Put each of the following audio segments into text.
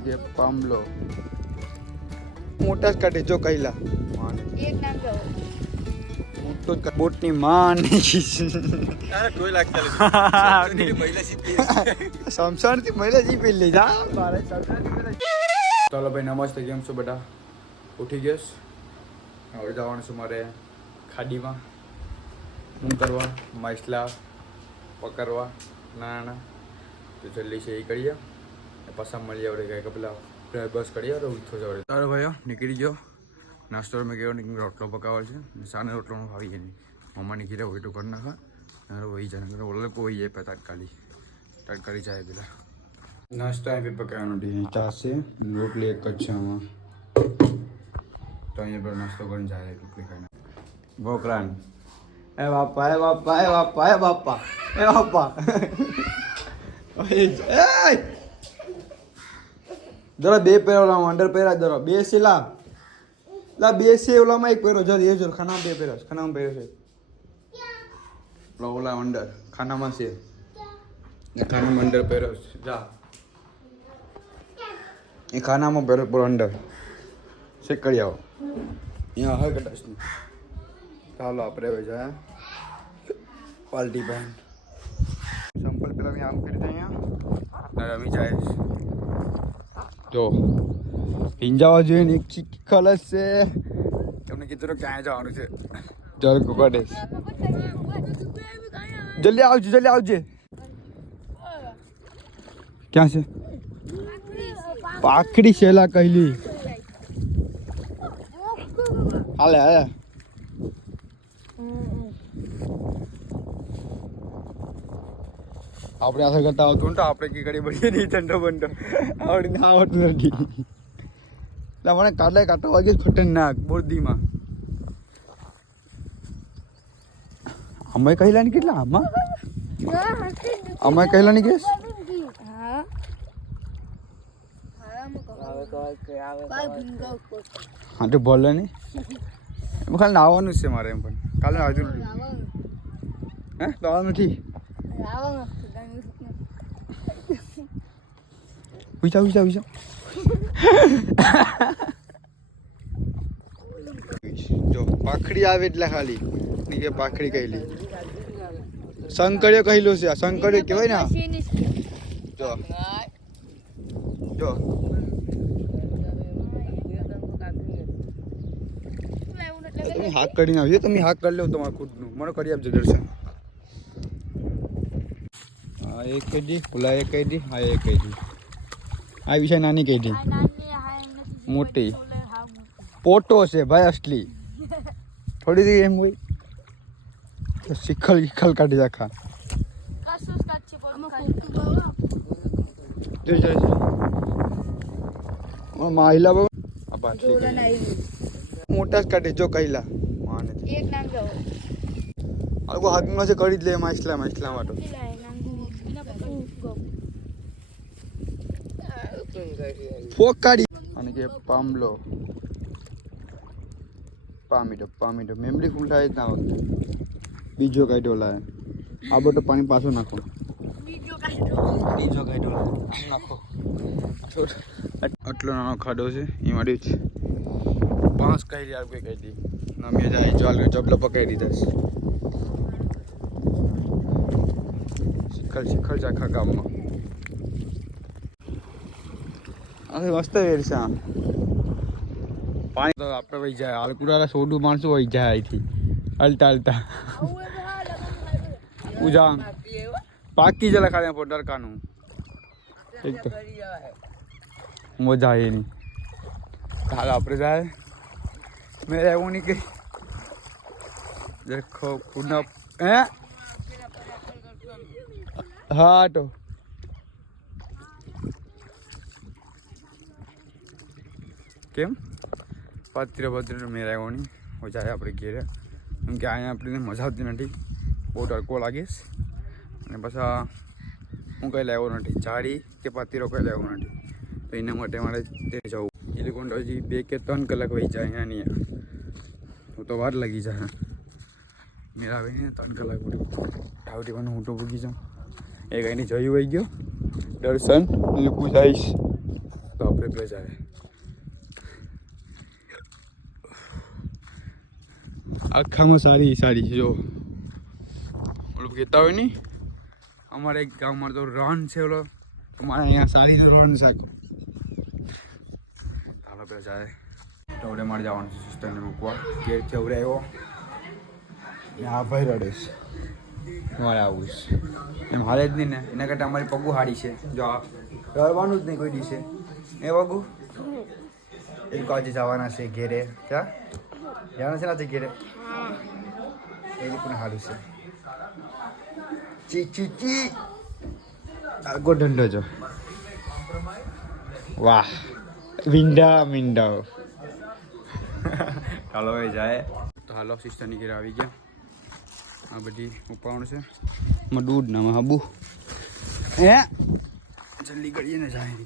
અને કે પામલો મોટા જ કાઢે જો કઈલા એક નામ કહો. મોટો જ બોટની માં અરે કોઈ લાગતા નથી મહિલા સીધી સમસાણથી મહિલા જી પેલી લઈ જા મારે ચાલો ભાઈ નમસ્તે, કેમ છો બધા? ઉઠી ગયો હવે જવાનું છું મારે ખાડીમાં શું કરવા, માછલા પકડવા નાના તો જલ્દી છે એ કરીએ પાછા મળીએ આપણે કંઈક પેલા બસ કરીએ તો ઉઠો જવા. ચાલો ભાઈઓ નીકળી ગયો, નાસ્તો મેં ગયો ને રોટલો પકાવવા છે, સાને રોટલોનો ભાવી ગઈ મમ્માની ઘીરે હોય તો કરી નાખા વહી જાય ઓલે કોઈ જાય તાત્કાલિક જાય પેલા નાસ્તા એમ પકાવવાનો ચા છે, રોટલી એક જ છે આમાં તો અહીંયા પર નાસ્તો કરીને જાય રોટલી ખાઈને ભોકરાન એ બાપા એ બાપા એ બાપા એ બાપા એ બાપા જરા બે પહેરો ઓલામાં અંડર પહેરા જરા બે છે લા બે છે ઓલામાં એક પહેરો જરી એ જો ખાનામાં બે પહેરો ખાનામાં પહેરો છે ઓલા અંડર ખાનામાં છે ને ખાનામાં અંડર પહેરો છે જા એ ખાનામાં પહેરો પૂરો અંડર ચેક કરી આવો અહીંયા હોય કદાચ નહીં. ચાલો આપણે હવે જાય પાલટી બહેન સંપલ પેલા મેં આમ કરી દે અહીંયા રમી જાય જો હિંજાવા જોઈએ ને એક ચીકી ખલસ છે તમને કીધું ક્યાં જવાનું છે જળ કોકડે જલ્દી આવજે ક્યાં છે પાખડી શેલા કહેલી હાલે આપણે આશા કરતા આવતું ને આપણે કે ઘડી બળી નહીં ઠંડો બંડો આવડી આવડતું નથી એટલે મને કાઢો વાગે ખતરનાક બોરદીમાં અમે કહેલા ની કેટલા અમે કહેલા ની કેસ હા તો બોલે નહીં એમ ખાલી નાવાનું જ છે મારે એમ પણ કાલે આવતું નથી હે આવવાનું નથી ઉજા જો પાખડી આવે એટલે ખાલી ની કે પાખડી કહેલી શંકર્ય કહેલું છે આ શંકર્ય કહેવાય ને જો જો તમે હાક કરીને આવજો, તમે હાક કરી લો તમારું ખુદનું મને કરી આપજો દર્શન. હા એક કહી દી ઓલા એક કહી દી હા એક કહી દી આ વિષય નાની કહી દી મોટી પોટો છે ભાઈ અસલી થોડી દી એમ હોય તો શીખલ કાઢી રાખા માહિલા બહુ મોટા જ કાઢે જો કહેલા એક નામ કહો. આલકો હાથમાં છે કરી જ લે માછલા માટે ફોક કાઢી અને કે પામલો પામીટો મેમરી ફૂલ થાય જ ના વખતે બીજો કાઢ્યો લાય આ બધું પાણી પાછું નાખો બીજો કાઢ્યો નાખો આટલો નાનો ખાડો છે એમાંથી જ પાંચ કહી આ કોઈ કહી દી નમે જાય ચાલ ચપલો પકડી દીધા શિખર છે આખા ગામમાં મસ્ત વેર છે પાણી તો આપણે વહી જાય આલકુડા સોડું માણસો વહી જાય અહીંથી હલતા ઉજા પાકી જલા ખાલી પોટર કાનું એક તો મજા આવી નહીં હાલ આપણે જાય મેરે એવું નહીં કઈ દેખો પુનઃ હે હા તો કેમ પત્ર મેરા આવ્યો નહીં મજા આવે આપણે ઘેરે કેમ કે અહીંયા આપણને મજા આવતી નથી બહુ તડકો લાગે અને પાછા હું કંઈ લાવ્યો નથી ઝાડી કે પાતીરો કંઈ લાવ્યો નથી તો એના માટે મારે તે જવું એ લોકો હજી 2 કે 3 કલાક વહી જાય અહીંયા નહીં હું તો વાર લાગી જાય મેરા આવે ને 3 કલાક ટાવટીવાનું હું તો ભૂગી જાઉં એ કંઈની જયું વહી ગયો દર્શન પૂજાઈશ તો ગજ આવે. આખામાં સારી સારી જો ઓલું કહેતા હોય નહીં અમારે એક ગામમાં તો રણ છે ઓલો તમારે અહીંયા સારી રણ શાક ચાલો પેલા જાય ટવડે મારે જવાનું છે સિસ્ટરને મૂકવા ઘેરથી અવડે આવ્યો ને આ ભાઈ રડેશ મારે આવું છે એમ હાલે જ નહીં ને એના કરતાં અમારી પગું હાડી છે જો આ રડવાનું જ નહીં કોઈ દિવસે એ પગું એ લોકો આજે જવાના છે ઘેરે ક્યાં જવાના છે ને આજે ઘેરે એ લોકોને હારું છે ચી ચી ચી આગો ઢંઢો જો વાહ મીંડા મીંડા ચાલો હવે જાય તો હાલો સિસ્ટરની ઘેર આવી ગયા આ બધી ઉપાડવાનું છે માં દૂધ ના હાબુ હે જલ્દી કરીએ ને જાય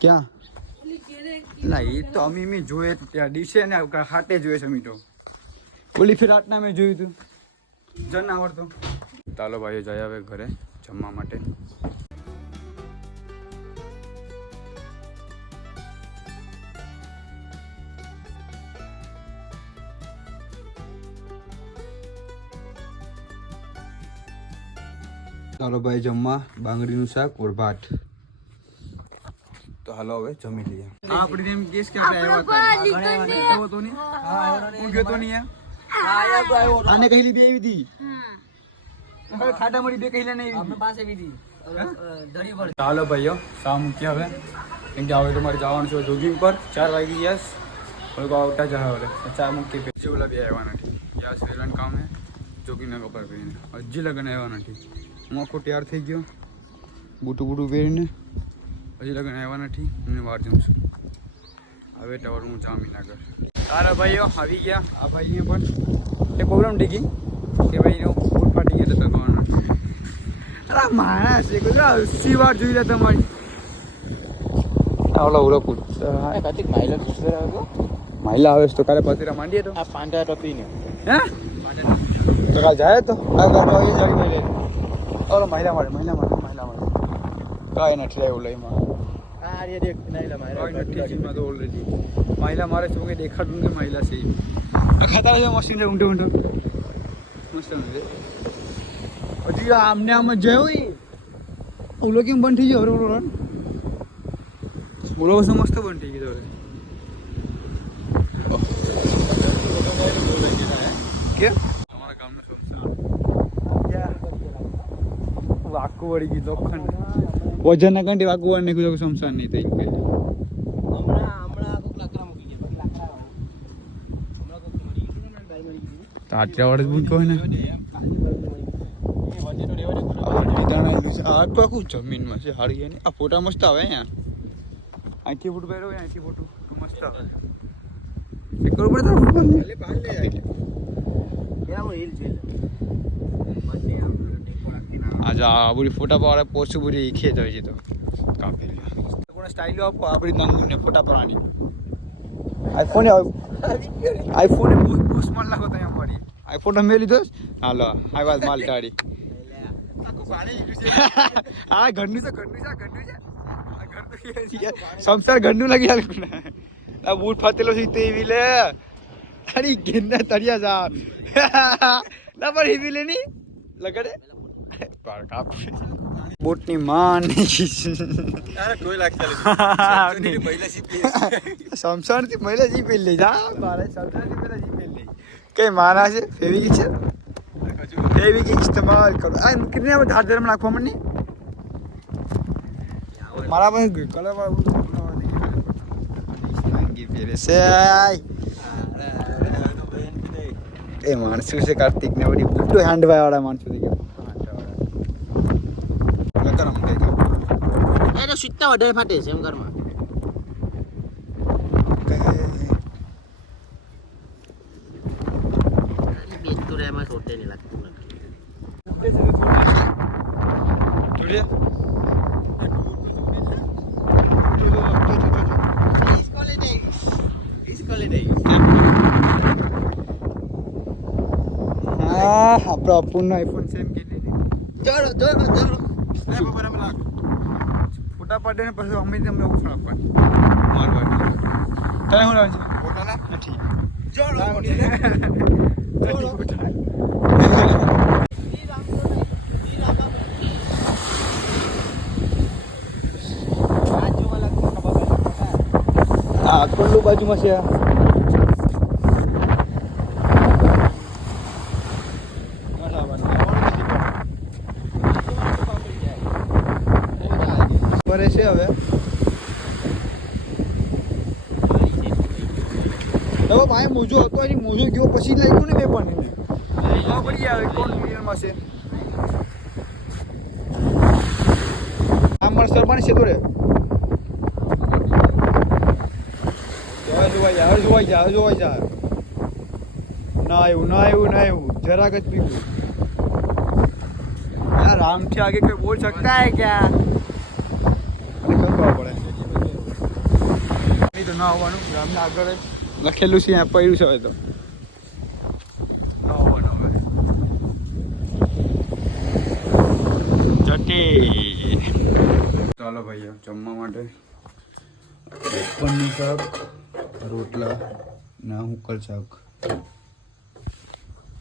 ક્યાં ના એ તો અમે મેં જોઈએ ત્યાં ડીશે ને હાટે જોઈએ છે મીઠો ઓલી ફેર રાતના મેં જોયું હતું જન આવડતો ચાલો ભાઈઓ જાય હવે ઘરે જમવા માટે ચાલો ભાઈ જમવા બાંગડીનું શાક ઓર ભાત તો હાલો હવે જમી લઈએ આપણે એમ કેસ કે આપણે આવ્યા હતા તો નહીં હું ગયો તો નહીં આને કહી લીધી આવી હતી ખાટા મળી બે કહીલા નહીં આપણે પાસે લીધી ચાલો ભાઈઓ શા મૂક્યા હવે કેમ કે હવે તમારે જવાનું છે જોગિંગ પર 4 વાગી યસ લોકો આવતા જ હવે ચા મૂકી પછી ઓલા બે આવ્યા નથી યાર શ્રીલંકા કામ હે જોગિંગના કપડા પહેરીને હજી લગન આવ્યા નથી હું આખો તૈયાર થઈ ગયો બૂટું પહેરીને હજી લગન આવ્યા નથી હું વાર જાઉં છું હવે ટવર હું જામીનગર તારા ભાઈઓ આવી ગયા આ ભાઈએ પણ એ પ્રોબ્લેમ ડીગી કે ભાઈનો ફૂટ ફાટી ગયા તો કરવાનો અરે માણસ છે કોઈ 80 વાર જોઈ લે તમારી ઓલો ઓલો ફૂટ કાર્તિક માઇલા પૂછતો આવ્યો માઇલા આવે તો કાલે પતરા માંડીએ તો આ પાંડા ટપીને હે તો કાલ જાય તો આ ગાડી આવી જાગી લે ઓલો મહિલા મળે કાંઈ નથી આવ્યું લઈમાં महिला मारे से देखा दूंगे महिला से खाता है मशीन ઊંટો ઊંટો મસ્ત છે હજી આમને આમ જ જોઈ ઓલો કેમ બંધ થઈ ગયો ઓલો ઓલો મસ્ત બંધ થઈ ગયો કે અમારા ગામનો સંસાર વાકુ વળી ગઈ લોખંડ વજન ના કંટી વાકુ વળી નીકળ્યું સંસાર નહીં થઈ ગયું આટલા વડે કહો ને આખું જમીનમાં છે હારી નહીં આ ફોટા મસ્ત આવે અહીંયા અહીંથી ફોટો પહેરો અહીંથી ફોટો મસ્ત આવે એક કરોડ આજે આ બધી ફોટા પાડે પોસ્ટ બધી ખેત હોય છે તો કાપી કોને સ્ટાઇલો આપો આપણી નંગુને ફોટા પાડવાની આઈફોન બૂસ્ટ માર લાગો ત્યાં પડી આઈફોન મે લીધો હાલો આ વાત માલ ટાડી હા ઘરનું છે સંસાર ઘરનું લાગી હાલ આ બૂટ ફાટેલો છે તે એવી લે અરે ગેંડા તળિયા જા ના પણ એવી લે ની લગડે પાર કાપ બોટની માન અરે કોઈ લાગતા નથી મહિલા સીપી સમસાણથી મહિલા જી પેલ લઈ જા મારે સમસાણથી પહેલા જી પેલ લઈ કઈ મારા છે ફેવિક છે ફેવિક ઇસ્તેમાલ કરો આ કિતને માં ધાર ધરમ નાખવા મને મારા પાસે કલર વાળું પેરે છે એ માણસો છે કાર્તિક ને બધી બુટ્ટો હાંડવા વાળા માણસો થઈ ગયા એને સીટના વધારે ફાટે છે એમ ઘરમાં બેન તો એમાં છોટે નહીં લાગતું આપણો અપૂર્ણ આઈફોન સેમ કે જોડો ફોટા ફોટા પાડે ને પછી અમે તમને ઓછળ આપવાની મારવાની તને શું લાગે છે હા કોલ્લુ બાજુમાં છે કરે છે હવે હવે ભાઈ મોજો હતો એની મોજો ગયો પછી લાગ્યું ને મેં પણ એને પડી આવે કોણ રિયલમાં છે આ મારા સરપંચ છે તો રે જોવાઈ જાય ના આવ્યું જરાક જ પીવું यार राम के आगे कोई बोल सकता है क्या नहीं तो ना होવાનું રામને આગળ લખેલું છે અહીંયા પડ્યું છે હવે તો ના હોવાનું હવે જટી ચાલો ભાઈઓ જમવા માટે પનીર શાક રોટલા ના હુકલ શાક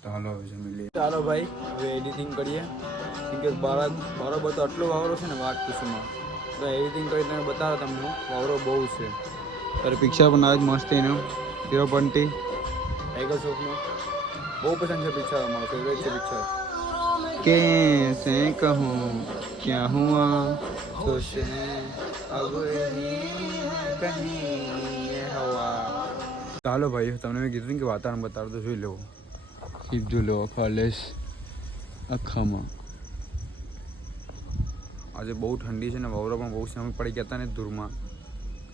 ચાલો હવે જમી લઈએ ચાલો ભાઈ હવે એડિટિંગ કરીએ કેમ કે બરાબર તો આટલો વાવરો છે ને વાત પૂછમાં તો એડિટિંગ કરી તમે બતાવો તમને વાવરો બહુ છે ત્યારે પિક્ચર પણ આવે જ મસ્ત એનું 0.20 ટાઈગર શોપનું બહુ પસંદ છે પિક્ચર અમારો ફેવરેટ છે પિક્ચર कैसे कहूँ क्या हुआ सोचने अब कहीं हवा ચાલો ભાઈ તમને મેં કીધું ને કે વાતાવરણ બતાવો તો જોઈ લેવું સીધું લો ખાલેસ આખામાં આજે બહુ ઠંડી છે ને વાવરો પણ બહુ સમય પડી ગયા હતા ને ધૂળમાં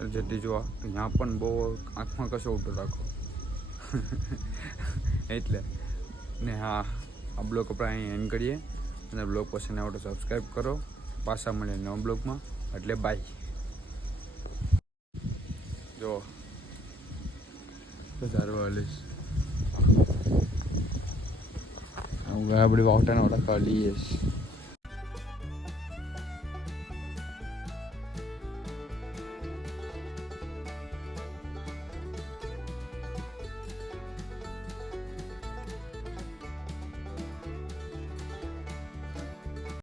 જતી જોવા ત્યાં પણ બહુ આંખમાં કશો ઉઠો રાખો એટલે ને હા આ બ્લોગ આપણે અહીં એન્ડ કરીએ અને બ્લોગ પસંદ આવે તો સબસ્ક્રાઈબ કરો પાછા મળીએ નવા બ્લોગમાં એટલે બાય જો સારું હાલીશ આપણે વાવટાના ઓલા કાઢીએ